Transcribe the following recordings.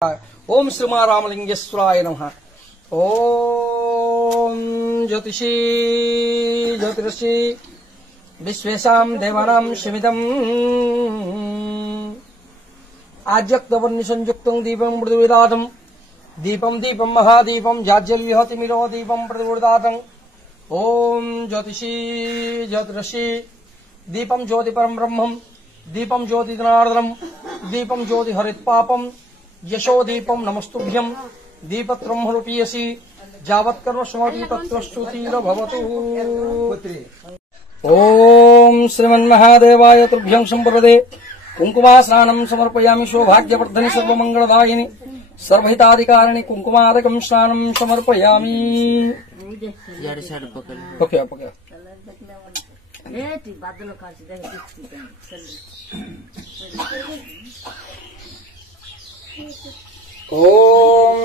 ओम श्रीमारामलिंगेश्वराय नमः। ओम ज्योतिषी ज्योतिषी विश्वेशां देवानां शिविदम् आज्यक्तवर्णिसंयुक्तं दीपं प्रतिविदातम् दीपं दीपं महादीपं जाज्यल्विहतिमिरो दीपं प्रतिविदातम्। ओम ज्योतिषी ज्योतिषी दीपं ज्योतिपरं ब्रह्मं दीपं ज्योतिजनार्दनम् दीपं ज्योतिहरित्पापम् यशो दीपं नमस्तुभ्यं दीपत्रम्भरूपीयसी जावत्कर्म समाधि तत्वस्तुतिरो भवतु। ओम श्रीमन्महादेवाय तुभ्यं संप्रदे कुंकुमास्नानं समर्पयामि सौभाग्यवर्धनि सर्वमंगलदायिनि सर्वहिताधिकारिणि कुंकुमादकं स्नानं समर्पयामि। ओके ओके ओम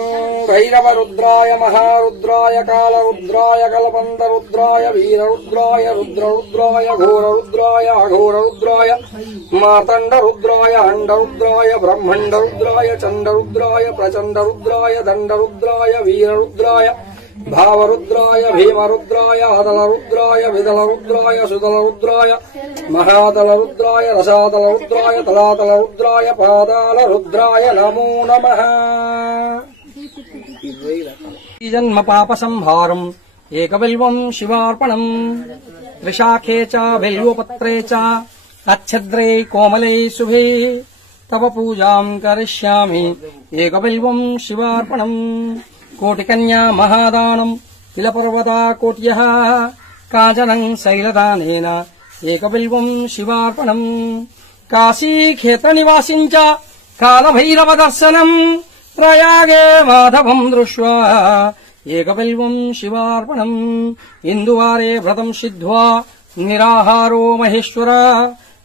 भैरवरुद्राय महारुद्राय कालरुद्राय कल्पन्तरुद्राय वीररुद्राय रुद्ररुद्राय घोररुद्राय अघोररुद्राय मार्तण्डरुद्राय अंडरुद्राय ब्रह्मण्डरुद्राय चण्डरुद्राय प्रचण्डरुद्राय दण्डरुद्राय वीररुद्राय भावरुद्राय भीमरुद्राय अदलरुद्राय विदलरुद्राय सुदलरुद्राय महादलरुद्राय रसादलरुद्राय तलातलरुद्राय पादालरुद्राय नमो नमः। जन्म पापसंहारम् एकबिल्वं शिवार्पणम् त्रिशाखे च बिल्वपत्रे च अच्छद्रे कोमले शुभे तव पूजां करिष्यामि एकबिल्वं शिवार्पणम्। कोटिकन्या महादानम् तिलपर्वता कोट्यः काञ्चनं शैलदानेन एकबिल्वं शिवार्पणम्। काशीक्षेत्रनिवासिन् च कालभैरवदर्शनम् प्रयागे माधवं दृष्ट्वा एकबिल्वं शिवार्पणम्। इन्दुवारे व्रतं सिद्ध्वा निराहारो महेश्वर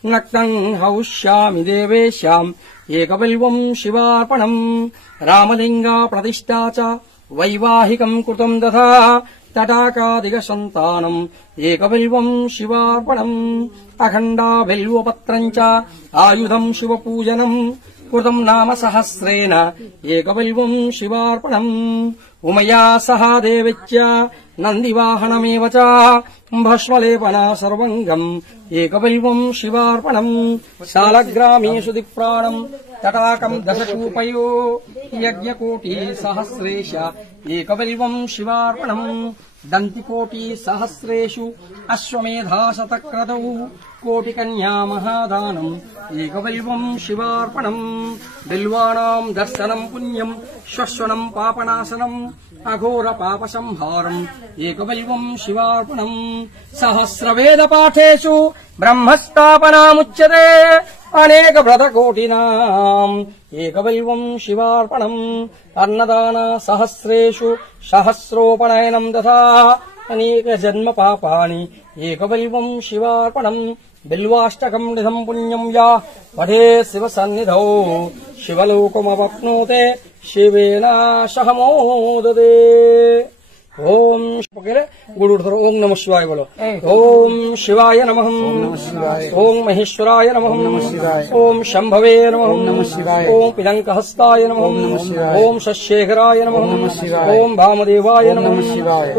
नक्तं हविष्यामि देवेशाम् एकबिल्वं शिवार्पणम्। रामलिंगा प्रतिष्ठा च वैवाहिकं कृतं तथा तटाकादिकसन्तानम् एकबिल्वं शिवार्पणम्। अखण्डा बिल्वपत्रं च आयुधं शिवपूजनम् कृतं नाम सहस्रेण एकबिल्वं शिवार्पणम्। उमया सह देवीच्च नन्दिवाहनमेव च भस्मलेपना सर्वङ्गम् एकबिल्वं शिवार्पणम्। शालग्रामेषु दिक्प्राणम् तटाकम् दशकूपयो यज्ञकोटि सहस्रेश एकबिल्वं शिवार्पणम्। दन्तिकोटि सहस्रेषु अश्वमेधाशतक्रतौ कोटिकन्या महादानम् एकबिल्वं शिवार्पणम्। बिल्वानां दर्शनं पुण्यं श्वश्वनं पापनाशनम् अघोर पापसंहारम् एकबिल्वं शिवार्पणम्। सहस्रवेदपाठेषु ब्रह्मस्थापनामुच्यते अनेक व्रतकोटिनाम् एकबिल्वं शिवार्पणम्। अन्नदान सहस्रेषु सहस्रोपनयनं तथा अनेक जन्म पापानि एकबिल्वं शिवार्पणम्। बिल्वाष्टकं निधं पुण्यं या पठे शिवसन्निधौ शिवलोकमवाप्नोते शिवेन सह मोदते। ओम गुरु ओम नमः शिवाय बोलो। ओम शिवाय नमः ओम महेश्वराय नमः ओम शंभवे नमः ओम पिलंकहस्ताय नमः ओम शशेखराय नमः ओम वामदेवाय नमः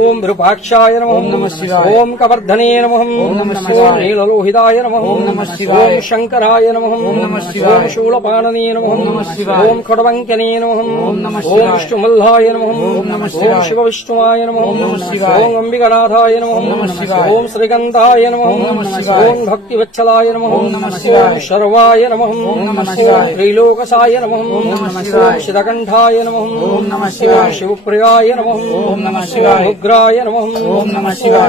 ओम विरूपाक्षाय नमः ओम कवर्धने नमः ओम नीललोहिताय नमः ओम शंकराय नमः ओम शूलपाणने नमः ओम खड्वंकने नमः ओम विष्णुमल्लाय नमः ओम शिवविष्णुवाय ओम अंबिकानाथाय नमः ओम श्रीगंधाय नमः ओम भक्तिवत्सलाय नमः ओम शर्वाय नमः ओम त्रिलोकसाय नमः ओम शिरकंठाय नमः ओम शिवप्रियाय नमः ओम उग्राय नमः ओम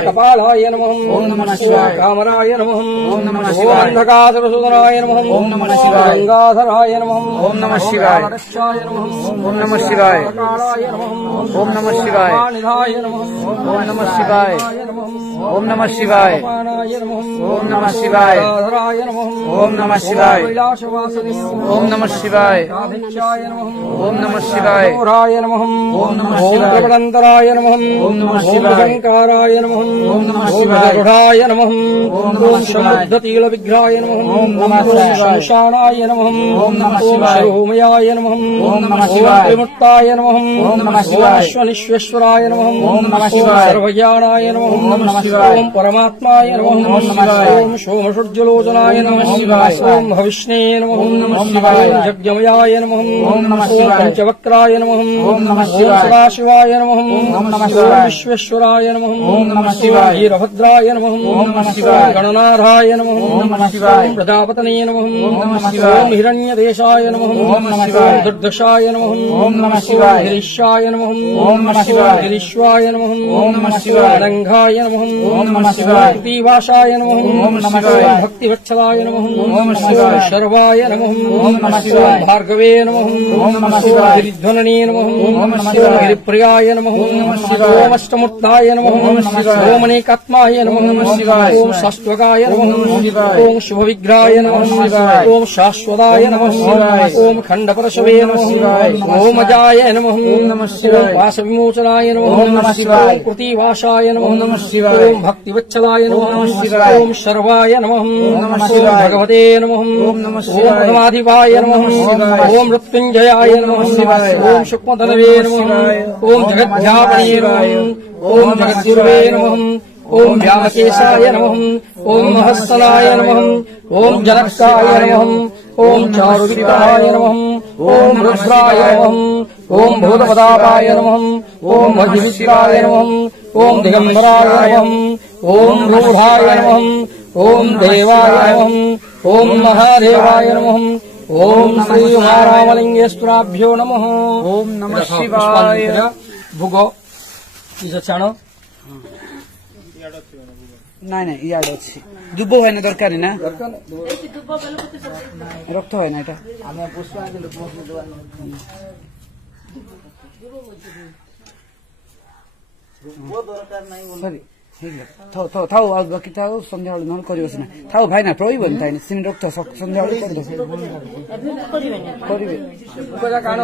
कपालाय नमः ओम कामराय नमः ओम अंधकासुरसूदनाय नमः ओम गंगाधराय नमः ओम नमः शिवाय ओम नमः शिवाय ओम नमः शिवाय ओम नमः शिवाय ओम नमः शिवाय। पानाय नमः ओम नमः शिवाय। राधराय नमः ओम नमः शिवाय। कैलासवासिने ओम नमः शिवाय। राधिकाय नमः ओम नमः शिवाय। राय नमः ओम नमः ओम शिवाय। प्रबलंतराय नमः ओम नमः ओम शिवाय। शंकराय नमः ओम नमः ओम शिवाय। गरुडाय नमः ओम नमः ओम शिवाय। समुद्रतील विग्रहाय नमः ओम नमः शिवाय। शंशानाय नमः ओम नमः ओम शिवाय। शिरोमयाय नमः ओम नमः शिवाय। त्रिमुक्ताय नमः ओम नमः शिवाय। ओम विश्वेश्वराय नमः ओम नमः शिवाय। सर्वज्ञानाय नमः ओम नमः शिवाय। ओम परमात्माय नमः ओम नमः शिवाय। ओम सोमसूर्यलोचनाय ओम नमः नमः शिवाय। ओम भविष्णे नमः ओम नमः शिवाय। ओम यज्ञमयाय नमः ओम नमः शिवाय। पंचवक्त्राय नमः ओम नमः ओम शिवाय। सदाशिवाय नमः ओम नमः ओम शिवाय। विश्वेश्वराय नमः ओम नमः शिवाय। वीरभद्राय नमः ओम नमः शिवाय। गणनाथाय नमः ओम नमः शिवाय। ओम प्रजापतये नमः ओम नमः शिवाय। ओम हिरण्यदेशाय नमः ओम नमः शिवाय। ओम दुर्दशाय नमः ओम नमः शिवाय। ओम गिरीशाय नमः ओम नमः शिवाय। गिरीश्वाय नमः ओम नमः शिवाय। रंगाय नमः ओम नमः शिवाय। प्रतिभाषाय नमः ओम नमः शिवाय। भक्तिवत्सलाय नमः ओम नमः शिवाय। शर्वाय नमः ओम नमः शिवाय। भार्गवे नमः ओम नमः शिवाय। गिरिध्वनने नमः ओम नमः शिवाय। गिरिप्रियाय नमः ओम नमः शिवाय। ओम अष्टमूर्ताय नमः ओम नमः शिवाय। ओम अनेकात्माय नमः ओम नमः शिवाय। ओम शाश्वताय नमः ओम नमः शिवाय। ओम शुभविग्रहाय नमः ओम नमः शिवाय। ओम शाश्वताय ओम नमः नमः शिवाय। ओम खंडपरशवे ओम नमः शिवाय। नमः ओम अजाय नमः ओम नमः शिवाय। ओम वासविमोचनाय नमः ओम नमः शिवाय। ओम कृतिवासाय नमः ओम नमः शिवाय। ओम भक्तिवत्सलाय नमः ओम नमः शिवाय। ओम शर्वाय नमः नमः ओम शिवाय। भगवते नमः ओम नमः ओम शिवाय। प्रथमाधिपाय नमः ओम नमः शिवाय। ओम मृत्युंजयाय नमः ओम नमः शिवाय। ओम शुक्मधनवे ओम नमः नमः शिवाय। ओम जगद्ध्यापने नमः ओम जगद्गुरुवे नमः ओम व्यामकेशाय नमः ओम महस्सनाय नमः ओम जनकाय नमः ओम चारुविग्रहाय नमः ओम रुद्राय नमः ओम भूतपदापाय नमः ओम मधुविग्रहाय नमः ओम दिगंबराय नमः ओम रूढाय नमः ओम देवाय नमः ओम महादेवाय नमः ओम श्री महारामलिंगेश्वराभ्यो नमः ओम नमः शिवाय। भोग छाण ନାଇଁ ନାଇଁ ଇଆଡେ ଅଛି ଦୁବ ହୁଏନା ଦରକାର ନା ରକ୍ତ ହୁଏ ନା ଏଟା ସରି ଥାଉ ଥାଉ ଥାଉ ଆଉ ବାକି ଥାଉ ସନ୍ଧ୍ୟାବେଳେ ନହେଲେ କରିବ ସିନା ଥାଉ ଭାଇ ନା ରହିବନି ଥାଇ ସିନି ରକ୍ତ ସନ୍ଧ୍ୟାବେଳେ କରିବ କରିବେ ଭୋଗ ଯାକ ଆଣ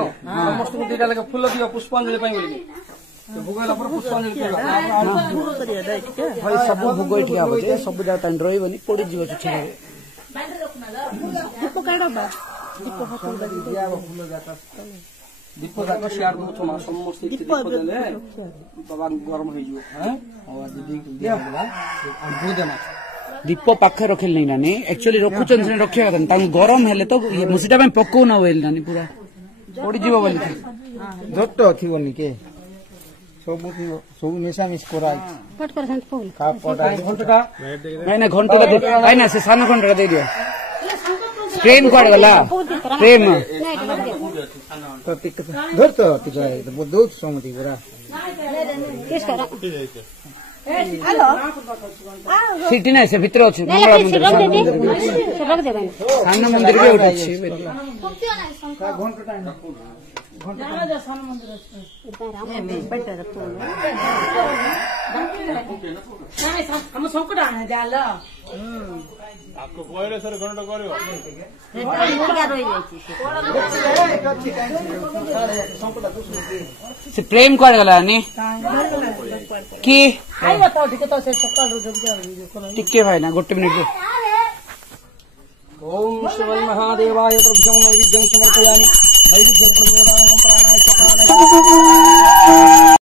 ସମସ୍ତଙ୍କୁ ଦିଟା ଲେଖା ଫୁଲ ଦିଅ ପୁଷ୍ପାଞ୍ଜଳି ପାଇଁ ବୋଲିକି ଭୋଗ ହେଲା ପରେ ପୁଷ୍ପାଞ୍ଜଳି କରିବା ଭାଇ ସବୁ ଭୋଗ ଏଠି ହବ ଯେ ସବୁ ଯାକ ଟାଇମ୍ ରହିବନି ପଡିଯିବ ଚିଠିରେ ଦୀପ ଯାକ ସିଆଡ ଦଉଛ ମା ସମସ୍ତେ ଦୀପ ଦେଲେ ବାବା ଗରମ ହେଇଯିବ ଦୀପ ପାଖରେ ରଖିଲେ ନାଇଁ ନାନୀ ଆକ୍ଚୁଆଲି ରଖୁଛନ୍ତି ସିନା ରଖିବା କଥା ତାଙ୍କୁ ଗରମ ହେଲେ ତ ମୁଁ ସେଟା ପାଇଁ ପକଉନ ବୋଇଲି ନାନୀ ପୁରା ପଡିଯିବ ବୋଲି ଝୋଟ ଥିବନି କେ ସବୁ ଥିବ ସବୁ ମିଶାମିଶି କରାହେଇଛି ଘଣ୍ଟଟା ନାଇଁ ନାଇଁ ଘଣ୍ଟାଟା ନାଇଁ ନା ସେ ସାନ ଘଣ୍ଟାଟା ଦେଇଦିଅ ପ୍ରେମ କୁଆଡେ ଗଲା ପ୍ରେମ ତ ଟିକେ ଧର ତ ଟିକେ ଦଉଛୁ ସମତି ପୁରା ସେଠି ନାଇଁ ସେ ଭିତରେ ଅଛି ମଙ୍ଗଳା ମନ୍ଦିର ସାନ ମନ୍ଦିର ବି ଗୋଟେ ଅଛି ସେ ପ୍ରେମ କୁଆଡେ ଗଲା କି ଟିକେ ଭାଇନା ଗୋଟେ ମିନିଟ୍ ओम शिव महादेवाय प्रभ्यं नैवेद्यं समर्पयामि नैवेद्यं प्रदानं प्राणाय